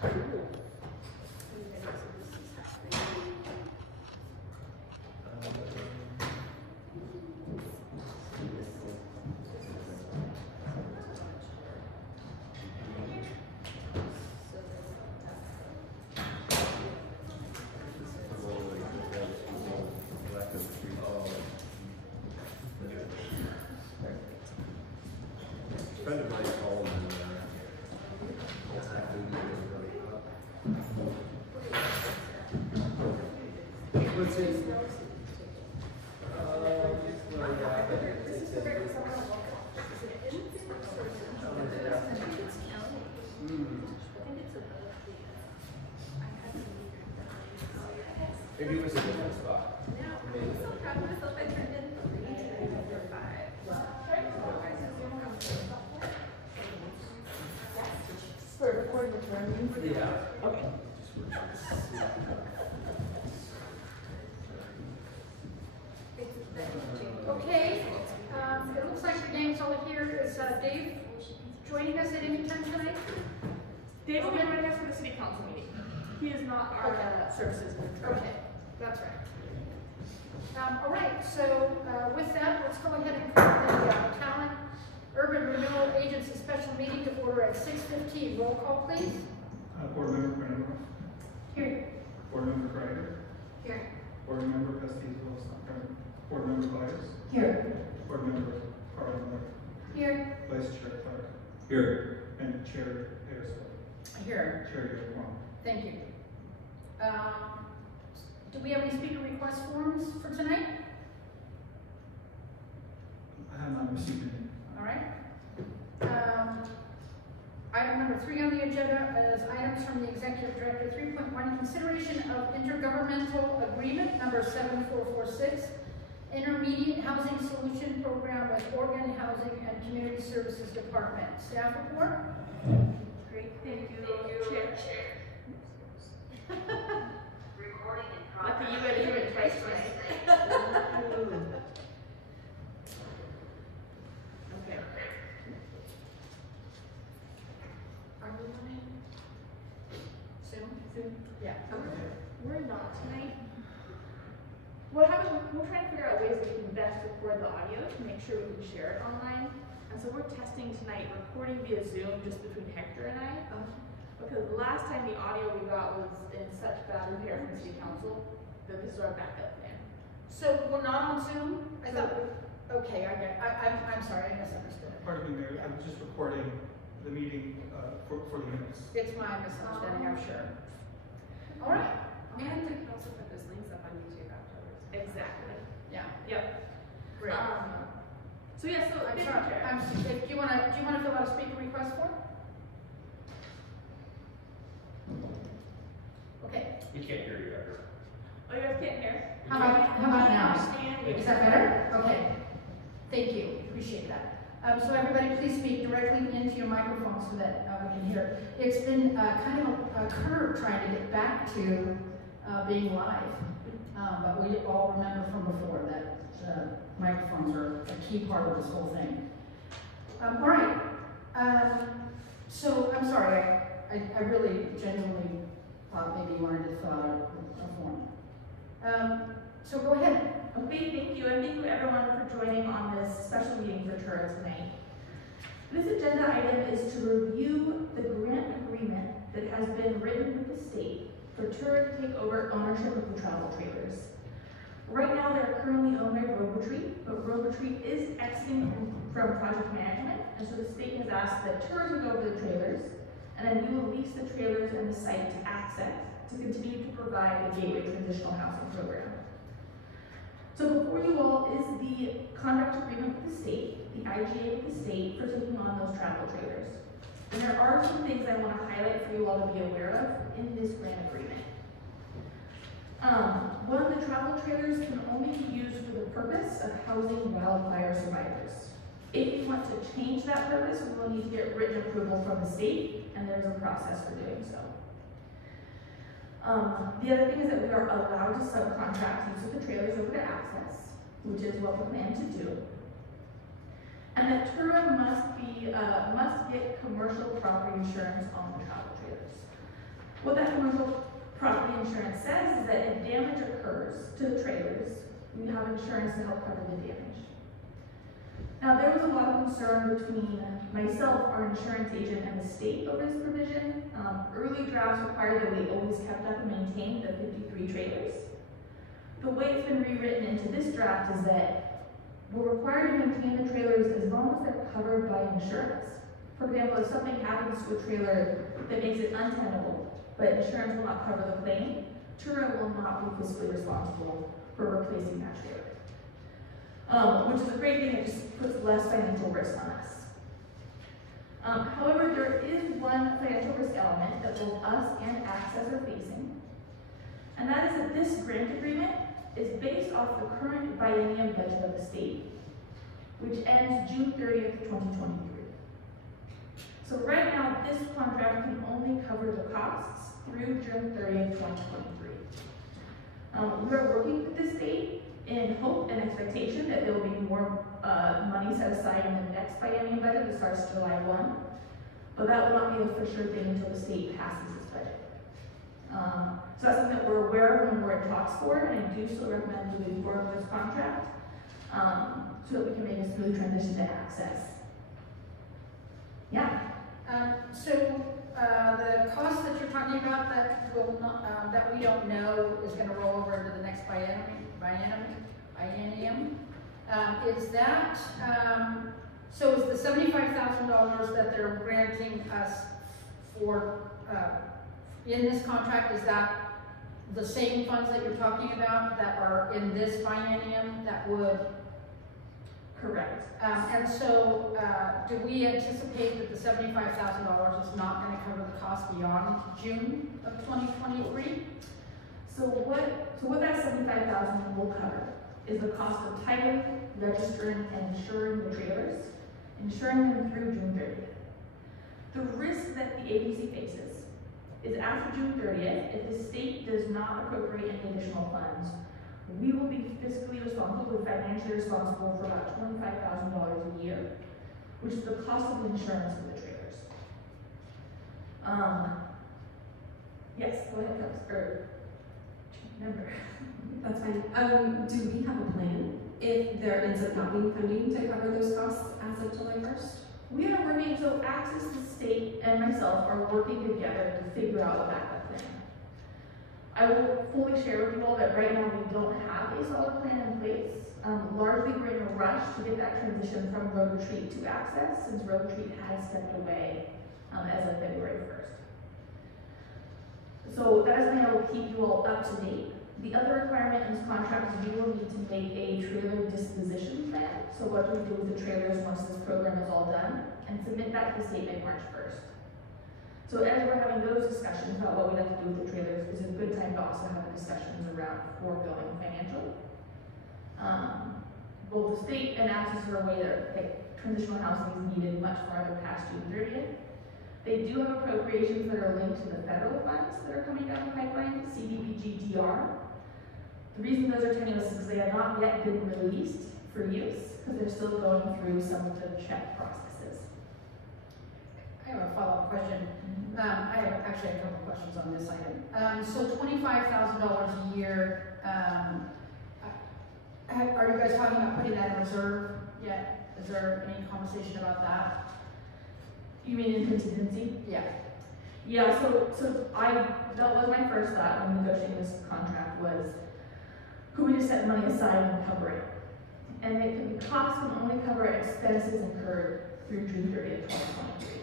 Friend of mine called and let's see. Maybe it was a different spot. For recording the turn? Yeah. Okay. Okay, it looks like the gang's all here. Is Dave joining us at any time tonight? Dave will be joining us for the city council meeting. He is not our services manager. Okay, that's right. All right, so with that, let's go ahead and call the Talent Urban Renewal Agency special meeting to order at 6:15. Roll call, please. Board Member Renewal. Here. Board Member Greider. Here. Board Member Castillo is not present. Board Member Byers. Here. Board Member Carlin. Here. Vice Chair Clark. Here. And Chair Harris. Here. Chair Young. Thank you. Do we have any speaker request forms for tonight? I have not received any. All right. Item number 3 on the agenda is items from the Executive Director. 3.1, consideration of intergovernmental agreement number 7446, Intermediate Housing Solution Program with Oregon Housing and Community Services Department. Staff report? Great, thank you, Chair. Recording in progress. Lucky you got to do it twice tonight. Okay. Are we running? Soon? Yeah. We're not tonight. We'll try and figure out ways that we can best record the audio to make sure we can share it online. And so we're testing tonight, recording via Zoom just between Hector and I. Because last time the audio we got was in such bad repair from City Council that this is our backup plan. So we're not on Zoom? I thought, okay, I'm sorry, I misunderstood. Part of me there, I'm just recording the meeting for the minutes. It's my misunderstanding, I'm sure. All right. And we can also put those links up on YouTube afterwards. Exactly. Yeah. Yep. Great. So yeah, so I'm sorry. Do you want to fill out a speaker request form? Okay. We can't hear you ever. Oh, you guys can't hear? How about now? Understand? Is that better? Okay. Thank you. Appreciate that. So everybody, please speak directly into your microphone so that we can hear. It's been kind of a curve trying to get back to being live, but we all remember from before that microphones are a key part of this whole thing. All right. So I'm sorry. I really genuinely thought maybe you wanted to fill out a form. So go ahead. Okay, thank you, and thank you everyone for joining on this special meeting for TURA tonight. This agenda item is to review the grant agreement that has been written with the state for TURA to take over ownership of the travel trailers. Right now, they're currently owned by Retreat, but Retreat is exiting from project management, and so the state has asked that TURA take over the trailers, and then we will lease the trailers and the site to Access to continue to provide the Gateway Transitional Housing Program. So before you all is the contract agreement with the state, the IGA with the state for taking on those travel trailers. And there are some things I want to highlight for you all to be aware of in this grant agreement. One of the travel trailers can only be used for the purpose of housing wildfire survivors. If you want to change that purpose, we will need to get written approval from the state, and there's a process for doing so. The other thing is that we are allowed to subcontract use of the trailers over to Access, which is what we plan to do. And that TURA must get commercial property insurance on the travel trailers. What that commercial property insurance says is that if damage occurs to the trailers, we have insurance to help cover the damage. Now, there was a lot of concern between myself, our insurance agent, and the state over this provision. Early drafts required that we always kept up and maintained the 53 trailers. The way it's been rewritten into this draft is that we're required to maintain the trailers as long as they're covered by insurance. For example, if something happens to a trailer that makes it untenable, but insurance will not cover the claim, TURA will not be fiscally responsible for replacing that trailer. Which is a great thing, it just puts less financial risk on us. However, there is one financial risk element that both us and Access are facing, and that is that this grant agreement is based off the current biennium budget of the state, which ends June 30th, 2023. So right now, this contract can only cover the costs through June 30th, 2023. We are working with the state in hope and expectation that there will be more money set aside in the next biennium budget that starts July 1, but that will not be a for sure thing until the state passes its budget. So that's something that we're aware of and we're in talks for, and I do still recommend moving forward with this contract so that we can make a smooth transition to Access. Yeah. The cost that you're talking about that will not, that we don't know is going to roll over into the next biennium, is that, so is the $75,000 that they're granting us for, in this contract, is that the same funds that you're talking about that are in this biennium that would? Correct. And so, do we anticipate that the $75,000 is not going to cover the cost beyond June of 2023? So what that $75,000 will cover is the cost of titling, registering, and insuring the trailers, insuring them through June 30th. The risk that the agency faces is after June 30th, if the state does not appropriate any additional funds, we will be fiscally responsible, financially responsible for about $25,000 a year, which is the cost of the insurance for the trailers. Yes, go ahead, member. That's fine. Do we have a plan if there ends up not being funding to cover those costs as of July 1st? We are working, so Access, the state, and myself are working together to figure out a backup plan. I will fully share with you all that right now we don't have a solid plan in place. Largely we're in a rush to get that transition from Road Retreat to Access, since Road Retreat has stepped away as of February 1st. So that is something I will keep you all up to date. The other requirement in this contract is we will need to make a trailer disposition plan. So what do we do with the trailers once this program is all done, and submit that to the state by March 1st. So as we're having those discussions about what we'd like to do with the trailers, is a good time to also have the discussions around foregoing financial. Both the state and Access are aware that transitional housing is needed much farther past June 30th. They do have appropriations that are linked to the federal funds that are coming down the pipeline, CDBG TR. The reason those are tenuous is because they have not yet been released for use, because they're still going through some of the check processes. I have a follow-up question. I have actually a couple questions on this item. So $25,000 a year, are you guys talking about putting that in reserve yet? Is there any conversation about that? You mean in contingency? Yeah. Yeah, so that was my first thought when negotiating this contract was, could we just set money aside and cover it? And the cost can only cover expenses incurred through June 30th, 2023.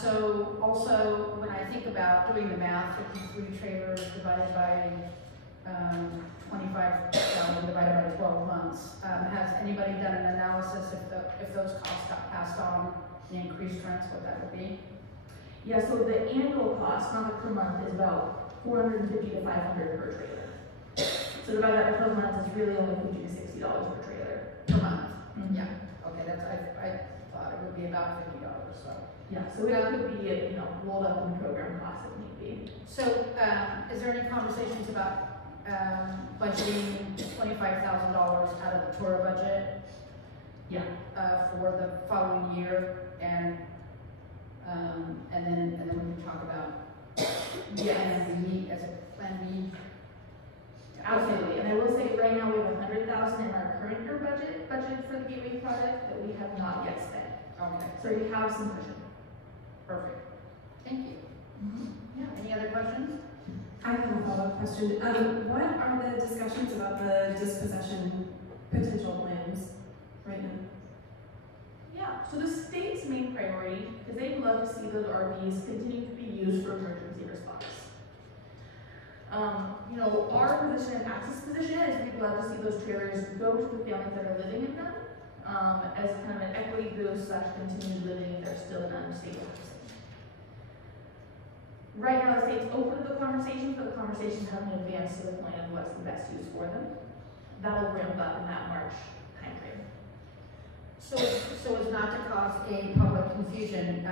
So also, when I think about doing the math, 53 trailers divided by 25,000 divided by 12 months, has anybody done an analysis if those costs got passed on, the increased rents, what that would be? Yeah, so the annual cost, not the per month, is about $450 to $500 per trailer. So divide that by 12 months, it's really only $50 to $60 per trailer. Per month? Mm-hmm. Yeah. Okay, that's I thought it would be about $50. So. Yeah, so it could be, rolled up in the program cost if need be. So, is there any conversations about budgeting $25,000 out of the TURA budget? Yeah. For the following year, and And then we can talk about Yes. Plan B as a Plan B. Absolutely, and I will say right now we have 100,000 in our current year budgeted for the gateway project that we have not yet spent. Okay, So we have some cushion. perfect. Thank you. Yeah. Any other questions? I have a follow-up question. What are the discussions about the dispossession potential plans right now? Yeah, so the state's main priority is they'd love to see those RVs continue to be used for emergency response. Our position and access position is we'd love to see those trailers go to the families that are living in them as kind of an equity boost / continued living if they're still in unstable housing. Right now, the state's open to the conversations, but the conversations haven't advanced to the point of what's the best use for them. That'll ramp up in that March timeframe. So as not to cause a public confusion,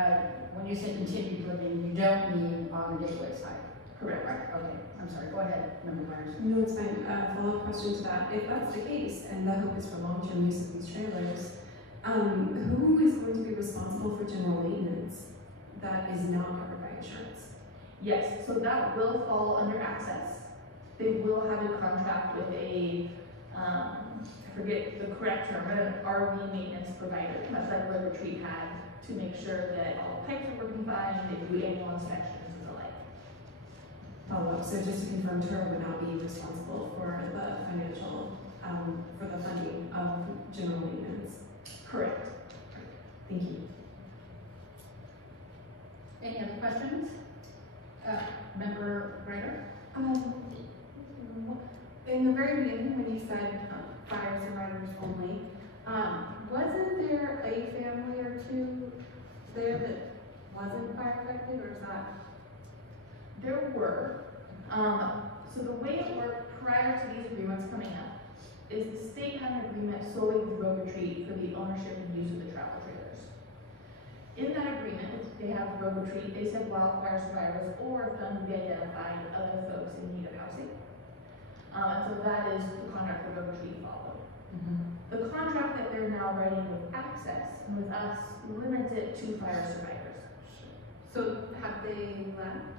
when you say continued living, you don't mean on the gateway side? Correct. Right, okay, I'm sorry, go ahead, Member Myers. No, it's fine. Follow-up question to that. If that's the case, and the hope is for long-term use of these trailers, who is going to be responsible for general maintenance that is not covered by insurance? Yes, so that will fall under access. They will have a contract with a, I forget the correct term, but an RV maintenance provider, much like Road Retreat had, to make sure that all the pipes are working fine, they do annual inspections and the like. Follow-up. So just to confirm, TURA would not be responsible for the financial, for the funding of general maintenance. Correct. Thank you. Any other questions? Member Ryder? In the very beginning, when you said fire survivors only, wasn't there a family or two there that wasn't fire affected, or is that? There were. So the way it worked prior to these agreements coming up is the state had an agreement solely with Road Retreat for the ownership and use of the travel trailers. In that agreement, they have Road Retreat, they said wildfire survivors or if none would be identified other folks in need of housing. And so that is the contract that Road Retreat followed. The contract that they're now writing with Access and with us limits it to fire survivors. So have they left?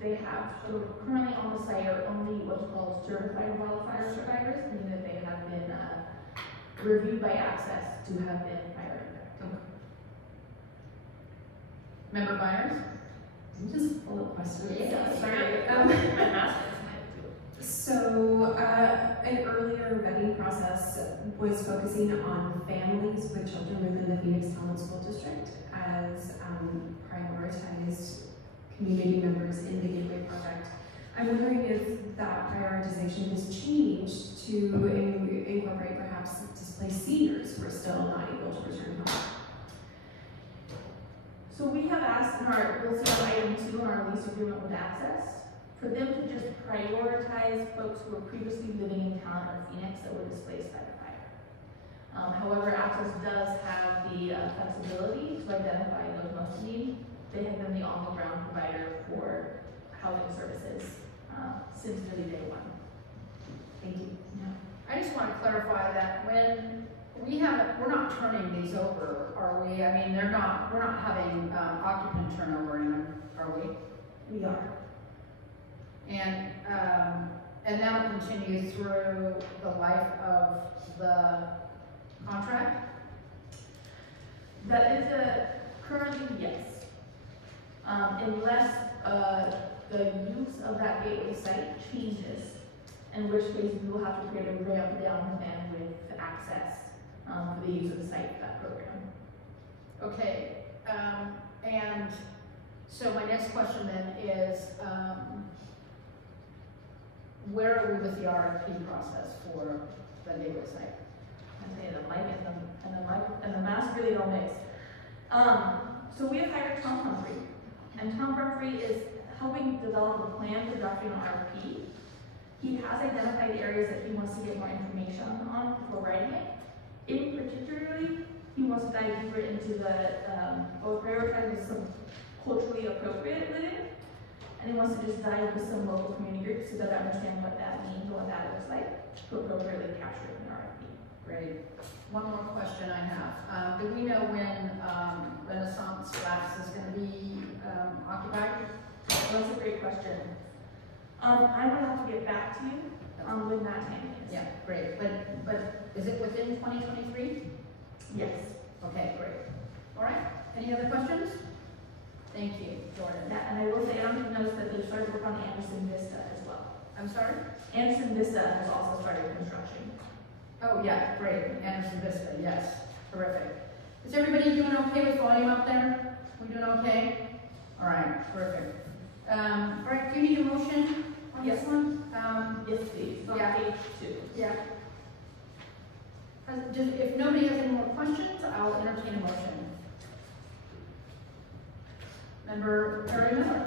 They have, so currently on the site are only what's called certified wildfire survivors, meaning that they have been reviewed by Access to have been fire impacted. Member Myers? I'm just full of questions. Sorry. So, an earlier vetting process was focusing on families with children within the Phoenix Town School District as prioritized community members in the Gateway Project. I'm wondering if that prioritization has changed to incorporate perhaps displaced seniors who are still not able to return home. So we have asked in our, we'll see on item 2 in our lease agreement with Access, for them to just prioritize folks who were previously living in town or Phoenix that were displaced by the fire. However, Access does have the flexibility to identify those most in need. They have been the on-the-ground provider for housing services since really day one. Thank you. I just want to clarify that when we're not turning these over, are we? I mean, we're not having occupant turnover in them, are we? We are. And that will continue through the life of the contract? That is currently yes. Unless the use of that gateway site changes, in which case we will have to create a ramp down plan with Access for the use of the site for that program. Okay, and so my next question then is, where are we with the RFP process for the gateway site? I say the mic and the mask really don't mix. So we have hired Tom Humphrey, and Tom Humphrey is helping develop a plan for drafting an RFP. He has identified areas that he wants to get more information on before writing it. In particularly, he wants to dive deeper into or prioritize some culturally appropriate living, and he wants to just dive into some local community groups to better understand what that means and what that looks like to appropriately capture it in the RFP. Great. One more question I have. Do we know when Renaissance Labs is going to be occupied? Well, that's a great question. I will have to get back to you on when that time is. Yeah, great. But is it within 2023? Yes. Okay, great. All right. Any other questions? Thank you, Jordan. Yeah, and I will say, I don't even notice that they started work on Anderson Vista as well. I'm sorry? Anderson Vista has also started construction. Oh, yeah, great. Anderson Vista, yes. Terrific. Is everybody doing okay with volume up there? We doing okay? All right, terrific. All right, do you need a motion on this Yes. one? Yes, please. It's on Yeah. page 2. Yeah. If nobody has any more questions, I'll entertain a motion. Member Perry Miller.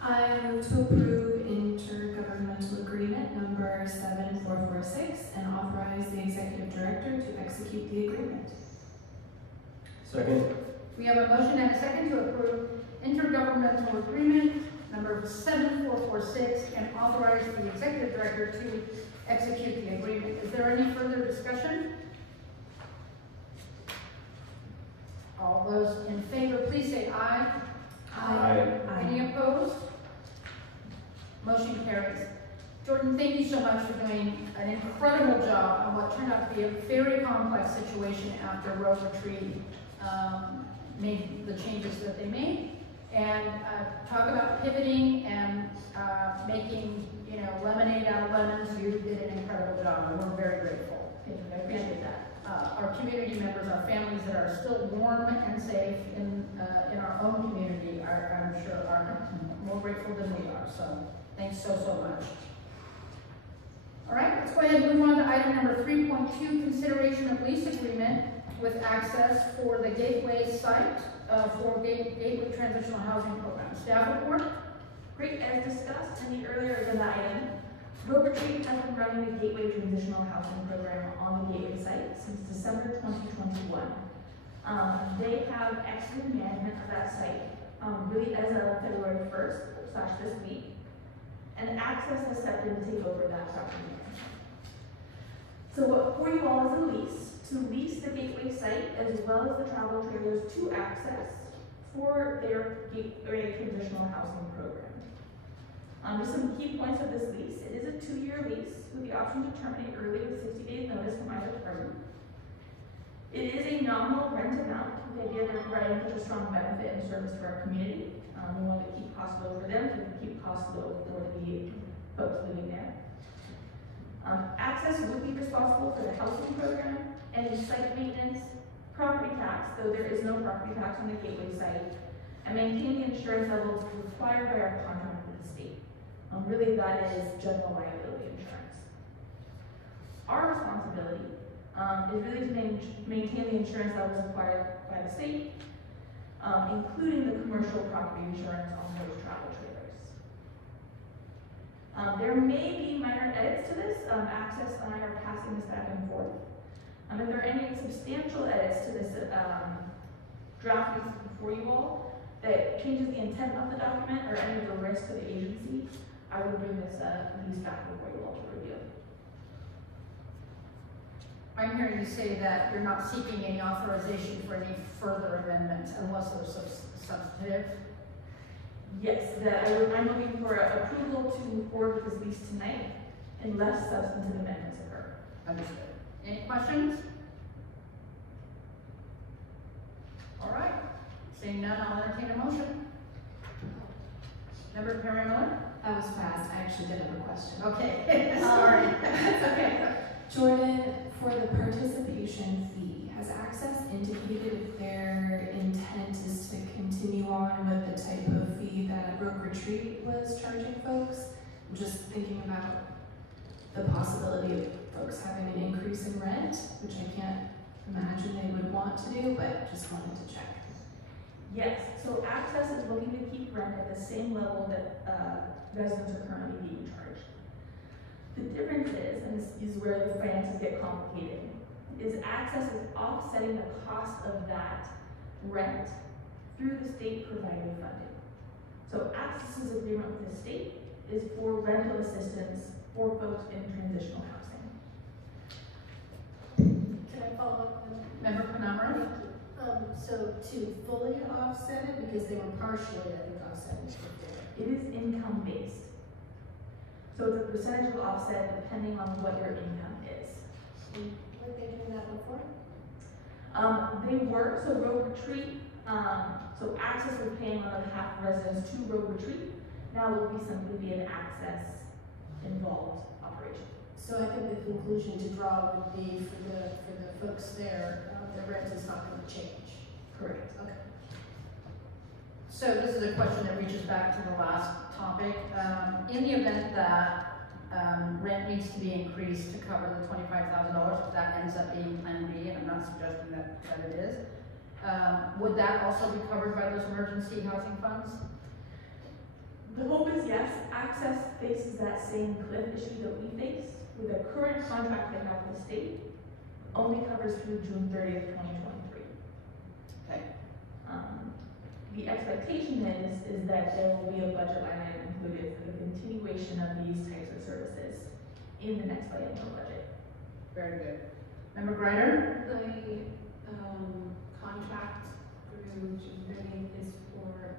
I move to approve intergovernmental agreement number 7446 and authorize the executive director to execute the agreement. Second. We have a motion and a second to approve intergovernmental agreement number 7446 and authorize the executive director to execute the agreement. Is there any further discussion? All those in favor, please say aye. Aye. Any opposed? Motion carries. Jordan, thank you so much for doing an incredible job on what turned out to be a very complex situation after Road Retreat made the changes that they made. And talk about pivoting and making, lemonade out of lemons. You did an incredible job, and we're very grateful. Thank you, I appreciate that. Our community members, our families that are still warm and safe in our own community, I'm sure are more grateful than we are. So thanks so much. All right, let's go ahead and move on to item number 3.2, consideration of lease agreement with access for the Gateway site for Gateway Transitional Housing Program. Staff report. Great, as discussed in the earlier agenda item, Road Retreat has been running the Gateway Transitional Housing Program on the Gateway site since December 2021. They have exited management of that site really as of February 1st / this week, and Access has stepped in to take over that property management. So what for you all is a lease to lease the Gateway site as well as the travel trailers to Access for their Gateway Transitional Housing Program. Just some key points of this lease. It is a 2-year lease with the option to terminate early with 60 days notice from either party. It is a nominal rent amount with the idea they're providing such a strong benefit and service to our community. We want to keep costs low for them, so we can keep costs low for the folks living there. Access would be responsible for the housing program, any site maintenance, property tax, though there is no property tax on the Gateway site, and maintain the insurance levels required by our contract with the state. Really, that is general liability insurance. Our responsibility is really to maintain the insurance levels required by the state, including the commercial property insurance on those travel trailers. There may be minor edits to this. Access and I are passing this back and forth. If there are any substantial edits to this draft before you all that changes the intent of the document or any of the risk to the agency, I would bring this lease back before you all to review. I'm hearing you say that you're not seeking any authorization for any further amendments unless they're substantive. Yes, I'm looking for approval to move forward with this lease tonight unless substantive amendments occur. Understood. Any questions? All right. Seeing none, I'll entertain a motion. Member Perry Miller? That was fast. I actually did have a question. Okay. Sorry. Okay. Jordan, for the participation fee, has Access indicated if their intent is to continue on with the type of fee that Road Retreat was charging folks? I'm just thinking about the possibility of folks having an increase in rent, which I can't imagine they would want to do, but just wanted to check. Yes, so Access is looking to keep rent at the same level that residents are currently being charged. The difference is, and this is where the finances get complicated, is Access is offsetting the cost of that rent through the state provided funding. So Access's agreement with the state is for rental assistance for folks in transitional housing. follow up? Member Panamara? So to fully offset it, because they were partially, I think, offset. It is income based. So it's a percentage of offset depending on what your income is. Were they doing that before? They were, so Road Retreat, so Access was paying on behalf of residents to Road Retreat. Now it will be simply be an Access involved operation. So I think the conclusion to draw would be for the folks there, the rent is not going to change. Correct. Okay. So this is a question that reaches back to the last topic. In the event that rent needs to be increased to cover the $25,000, if that ends up being Plan B, and I'm not suggesting that it is, would that also be covered by those emergency housing funds? The hope is yes. Access faces that same cliff issue that we face with the current contract they have with the state. Only covers through June 30th, 2023. Okay. The expectation is that there will be a budget line item included for the continuation of these types of services in the next biennial budget. Very good. Member Grider? The contract through June 30th is for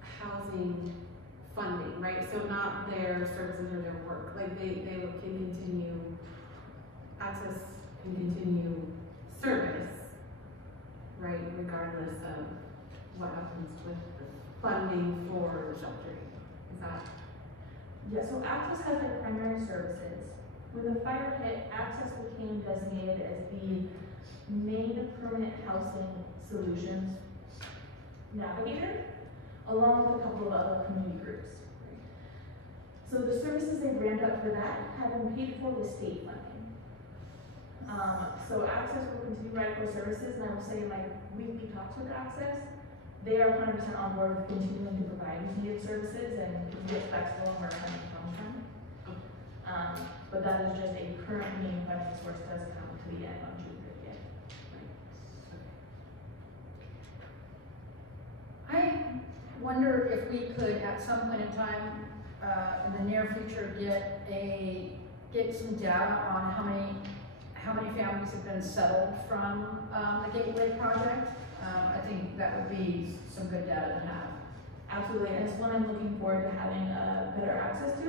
housing funding, right? So not their services or their work. Like they can continue, Access can continue service, right? Regardless of what happens with the funding for the sheltering. Is that? Yeah, so Access has their primary services. When the fire hit, Access became designated as the main permanent housing solutions navigator, along with a couple of other community groups. So the services they've ramped up for that have been paid for with state funding. So Access will continue RICO services, and I will say in my weekly talks with Access, they are 100% on board with continuing to provide these needed services and to get flexible on where funding comes from. But that is just a current main budget source does come to the end on June 30th. I wonder if we could, at some point in time, in the near future, get some data on how many families have been settled from the Gateway project. I think that would be some good data to have. Absolutely, and it's one I'm looking forward to having better access to,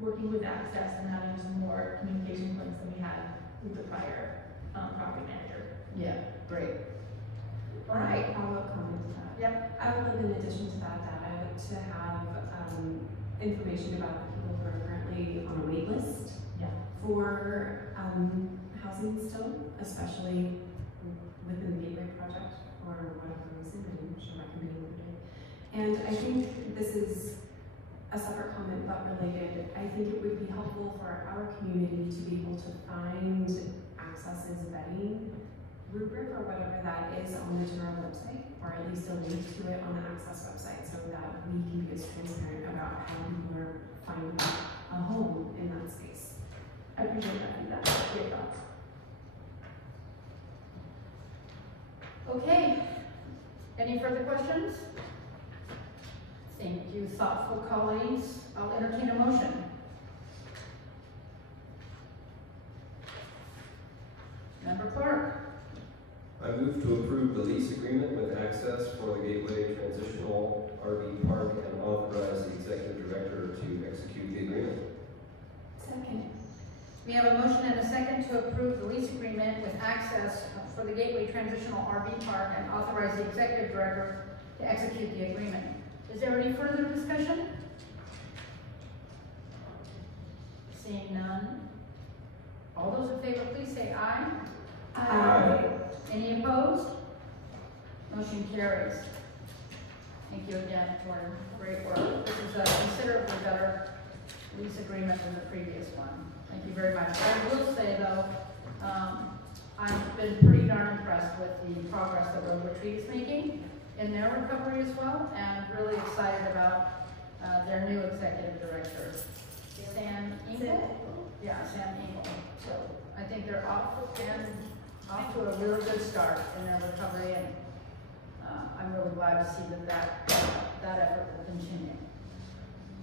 working with Access and having some more communication points than we had with the prior property manager. Yeah, great. All right. Follow-up comment to that. Yep. I would like, in addition to that data, to have information about the people who are currently on a wait list for housing still, especially within the Gateway project or whatever reason. I'm sure that can be included. And I think this is a separate comment but related. I think it would be helpful for our community to be able to find Access's vetting rubric or whatever that is on the TURA website, or at least a link to it on the Access website, so that we can be as transparent about how people are finding a home in that space. I appreciate that feedback. Great thoughts. Okay. Any further questions? Thank you, thoughtful colleagues. I'll entertain a motion. Member Clark. I move to approve the lease agreement with Access for the Gateway Transitional RV Park and authorize the executive director to execute the agreement. Second. We have a motion and a second to approve the lease agreement with Access for the Gateway Transitional RV Park and authorize the executive director to execute the agreement. Is there any further discussion? Seeing none. All those in favor, please say aye. Aye. Any opposed? Motion carries. Thank you again for great work. This is a considerably better lease agreement than the previous one. Thank you very much. I will say though, I've been pretty darn impressed with the progress that Road Retreat is making in their recovery as well, and really excited about their new executive director, Sam Engel. Yeah, Sam Engel. So I think they're off to a really good start in their recovery, and I'm really glad to see that effort will continue.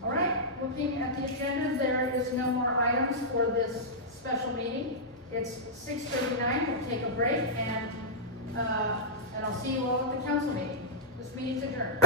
All right, looking at the agenda, there is no more items for this special meeting. It's 6:39, we'll take a break, and I'll see you all at the council meeting. This meeting's adjourned.